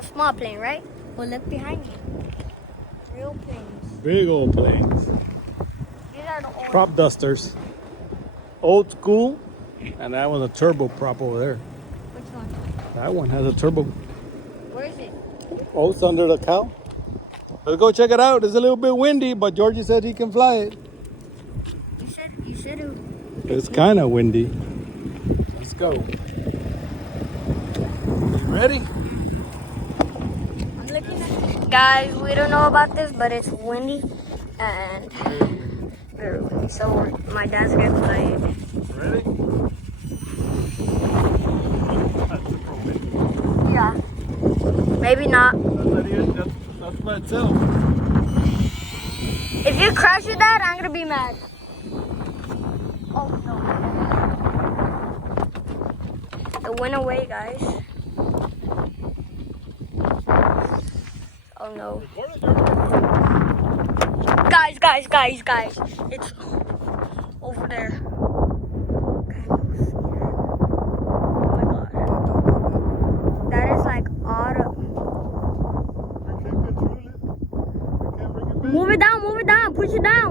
a small plane, right? Well, look behind you. Real planes. Big old planes. These are the old. Prop dusters. Old school. And that one's a turboprop over there. Which one? That one has a turbo. Where is it? Oh, it's under the cow. Let's go check it out. It's a little bit windy, but Georgie said he can fly it. You said it. It's kind of windy. Let's go. You ready? I'm looking at it. Guys, we don't know about this, but it's windy and very windy. So my dad's gonna fly it. Ready? That's super windy. Yeah. Maybe not. That's by itself. If you crash with that, I'm gonna be mad. Oh no. It went away, guys. Oh no. Guys. It's over there. Oh my god. That is like auto. I can't control it. I can't bring it back. Move it down, push it down.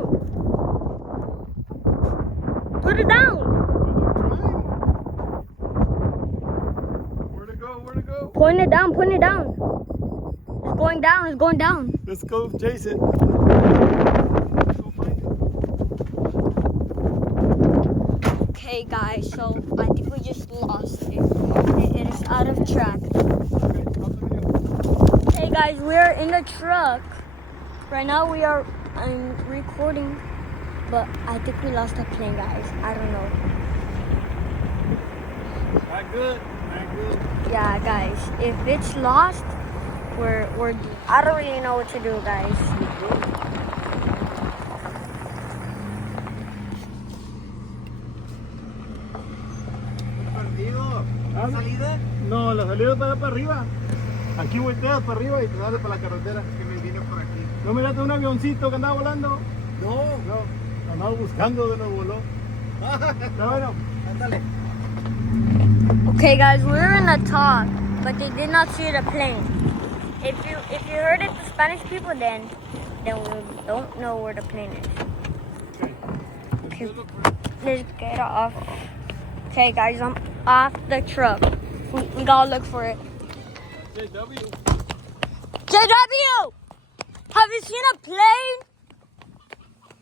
Put it down. Where'd it go? Point it down. It's going down. Let's go chase it. Okay, guys, so I think we just lost it. It is out of track. Hey, guys, we're in the truck. Right now I'm recording, but I think we lost the plane, guys. I don't know. Not good. Yeah, guys, if it's lost, we're I don't really know what to do, guys. ¿La salida? No, la salida está para arriba. Aquí volteas para arriba y te sales para la carretera. Que me vine por aquí. ¿No miraste un avioncito que andaba volando? No. Andaba buscando de nuevo voló. Está bueno. Ándale. Okay, guys, we're in the talk, but they did not see the plane. If you heard it, the Spanish people, then we don't know where the plane is. Okay, let's get off. Okay, guys, I'm off the truck. We gotta look for it. JW. JW! Have you seen a plane?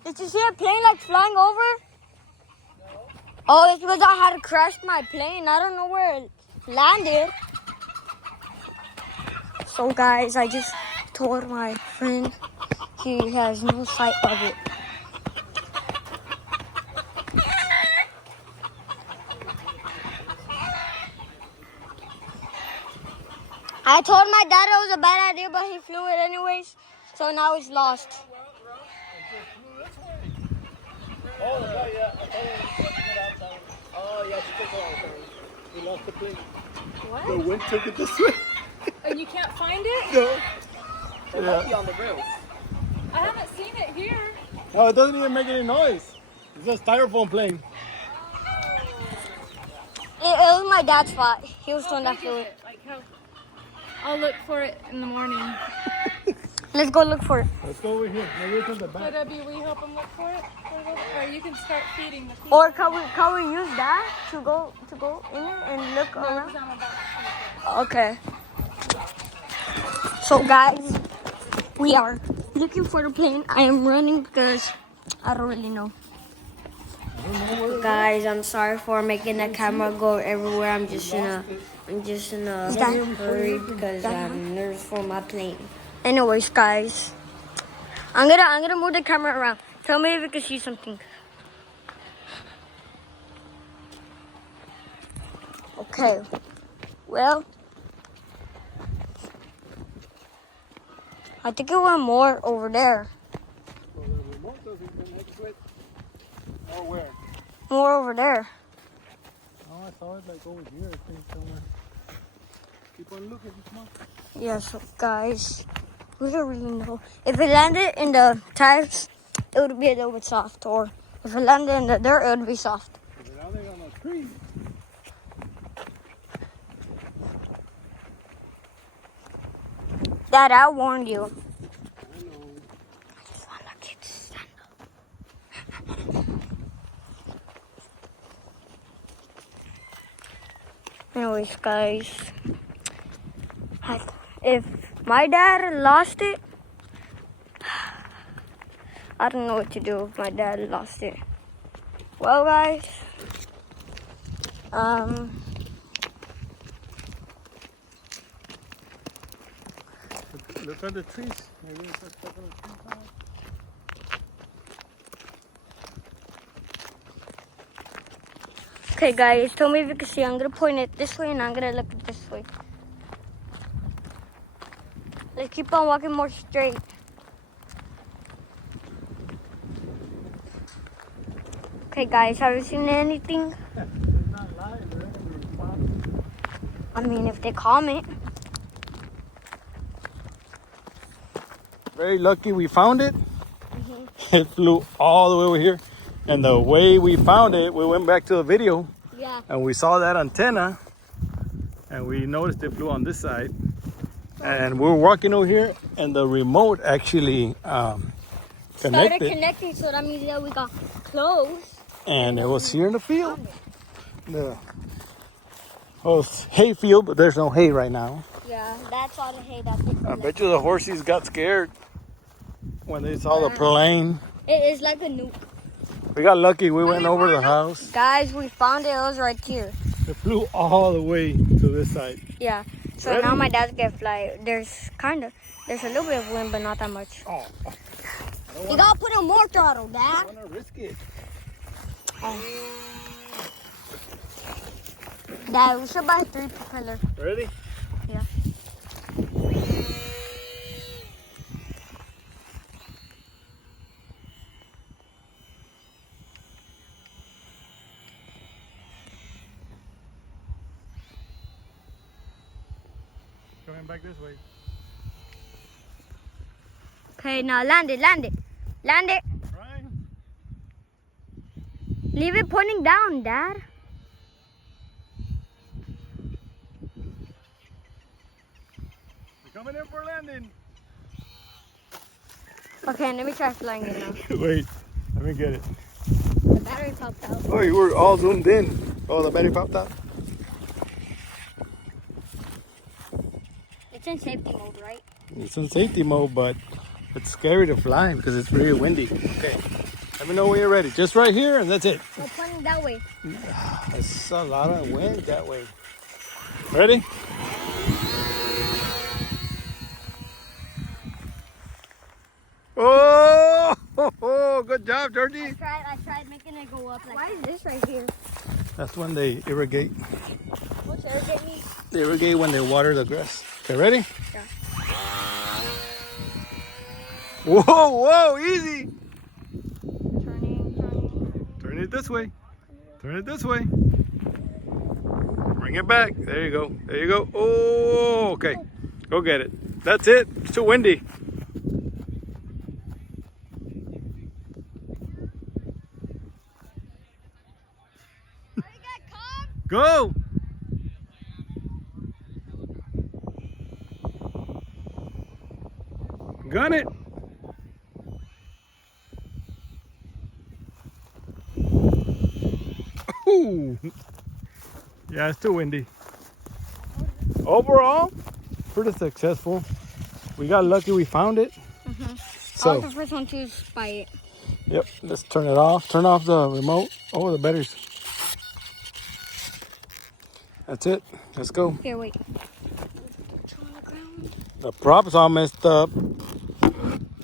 Did you see a plane like flying over? No. Oh, it's because I had to crash my plane. I don't know where it landed. So, guys, I just told my friend he has no sight of it. I told my dad it was a bad idea, but he flew it anyways. So now it's lost. Oh, yeah. Oh, yeah, we lost the plane. What? The wind took it this way. And you can't find it? No. It might be on the rails. I haven't seen it here. No, it doesn't even make any noise. It's just styrofoam plane. It was my dad's fault. He was the one that flew it. Like how? I'll look for it in the morning. Let's go look for it. Let's go over here. Maybe it's in the back. W, will you help him look for it? Or you can start feeding the people. Or can we use that to go in it and look around? I'm about to Okay. So, guys, we are looking for the plane. I am running because I don't really know. Guys, I'm sorry for making the camera go everywhere. I'm just in a hurry because I'm nervous for my plane. Anyways, guys, I'm gonna move the camera around. Tell me if you can see something. Okay. Well, I think it went more over there. So the remote doesn't connect with. Oh, where? More over there. Oh, I saw it like over here, I think somewhere. Keep on looking, come on. Yeah, so guys, we don't really know. If it landed in the tires, it would be a little bit soft. Or if it landed in the dirt, it would be soft. If it landed on a tree. Dad, I warned you. I just want to keep stand up. Anyways, guys, if my dad lost it, I don't know what to do if my dad lost it. Well, guys, Look at the trees. Maybe it's stuck on the trees. okay, guys, tell me if you can see. I'm gonna point it this way and I'm gonna look it this way. Let's keep on walking more straight. Okay, guys, have you seen anything? I mean, if they comment. Very lucky we found it. It flew all the way over here. And the way we found it, we went back to the video. Yeah. And we saw that antenna. And we noticed it flew on this side. And we were walking over here. And the remote actually Started connected. connecting, so that means that we got close. And it was here in the field. It's hay field, but there's no hay right now. Yeah, that's all the hay that they I collect. bet you the horses got scared when they saw the plane. It is like a nuke. We got lucky. We went over the house. Guys, we found it. It was right here. It flew all the way to this side. Yeah. So Ready? now my dad's gonna fly. There's a little bit of wind, but not that much. Oh, You gotta put on more throttle, Dad. I want to risk it. Dad, we should buy 3 propeller. Ready? Yeah. Coming back this way. Okay, now land it, land it. Land it. Right. Leave it pointing down, Dad. We're coming in for landing. Okay, let me try flying it now. Wait, let me get it. The battery popped out. Oh, you were all zoomed in. Oh, the battery popped out. It's in safety mode, right? It's in safety mode, but it's scary to fly because it's really windy. Okay, let me know when you're ready. Just right here, and that's it. No, pointing that way. It's a lot of wind that way. Ready? Oh, good job, Georgie. I tried making it go up. Like, why is this right here? That's when they irrigate. What's irrigate me? They irrigate when they water the grass. Okay, ready? Yeah. Whoa, easy. Turning. Turn it this way. Turn it this way. Bring it back. There you go. There you go. Oh, okay. Go get it. That's it. It's too windy. Go. Gun it. Ooh. Yeah, it's too windy. Overall, pretty successful. We got lucky we found it. I was So, the first one to spy it. yep, let's turn it off. Turn off the remote. Oh, the batteries. That's it. Let's go. Here, wait. The prop's all messed up. I'm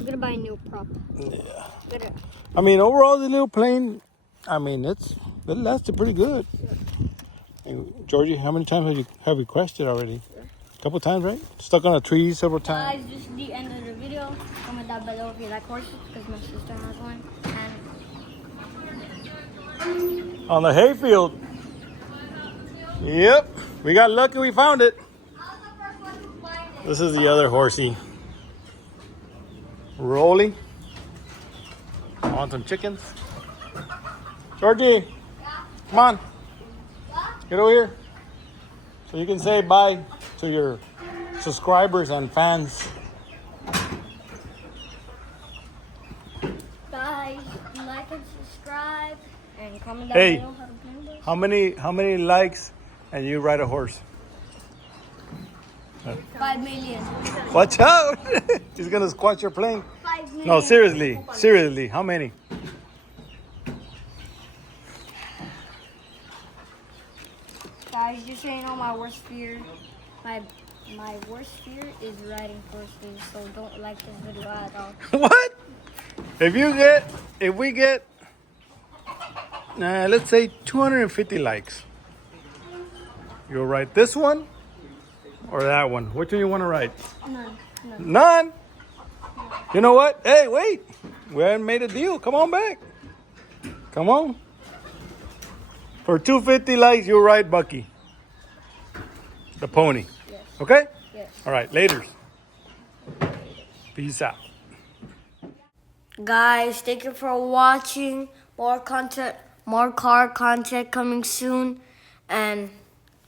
gonna buy a new prop. Yeah. Gonna, I mean, overall, the little plane, I mean, it lasted pretty good. And Georgie, how many times have you crashed it already? A couple times, right? Stuck on a tree several times. guys, this is the end of the video. Comment down below if you like horses, because my sister has one. And On the hayfield. Yep, we got lucky we found it. This is the other horsey. Rolly. Want some chickens? Georgie, come on. Get over here. So you can say bye to your subscribers and fans. Hey, how many likes and you ride a horse? 5 million. Watch out! He's gonna squash your plane. 5 million. No, seriously, how many? Guys, just so you know, my worst fear, my worst fear is riding horses. So don't like this video at all. What? If we get, let's say 250 likes, you'll write this one or that one. Which one you want to write? None. You know what? Hey, wait. We haven't made a deal. Come on back. Come on. For 250 likes, you'll write Bucky. The pony. Yes. Okay? Yes. All right, later. Peace out. Guys, thank you for watching. More content, more car content coming soon. And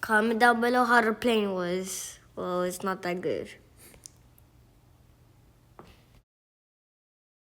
comment down below how the plane was. Well, it's not that good.